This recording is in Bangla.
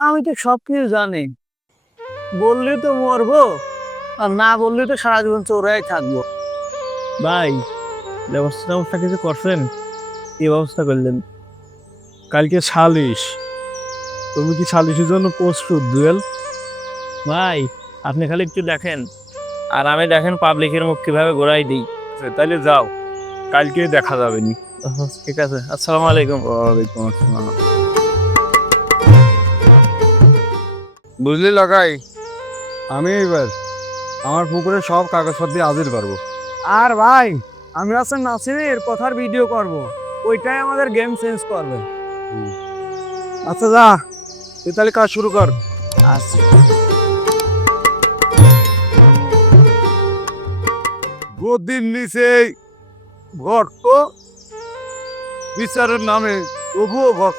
আমি তো সবকিছু জানি, বললে তো মরবো, আর না বললে তো সারা জীবন চোরাই থাকবো। ভাই, ব্যবস্থা কিছু করছেন? কি ব্যবস্থা করলেন? কালকে সালিশ, তুমি কি সালিশের জন্য প্রস্তুত? দুয়েল ভাই, আপনি খালি একটু দেখেন, আর আমি দেখেন পাবলিকের মুখ কিভাবে ঘোরাই দিই। তাইলে যাও, কালকে দেখা যাবে নি। ঠিক আছে, আসসালামু আলাইকুম। ওয়ালাইকুম আসসালাম। বুঝলি লাগাই, আমি এবার আমার পুকুরে সব কাগজপত্র হাজির করবো। আর ভাই, আমি আছেন নাসিমের কথার ভিডিও করব, ওইটাই আমাদের গেম চেঞ্জ করবে। আচ্ছা যা, তুই তাহলে কাজ শুরু কর। আচ্ছা। গদির নিচে ঘর তো বিচারের নামে তবুও ঘর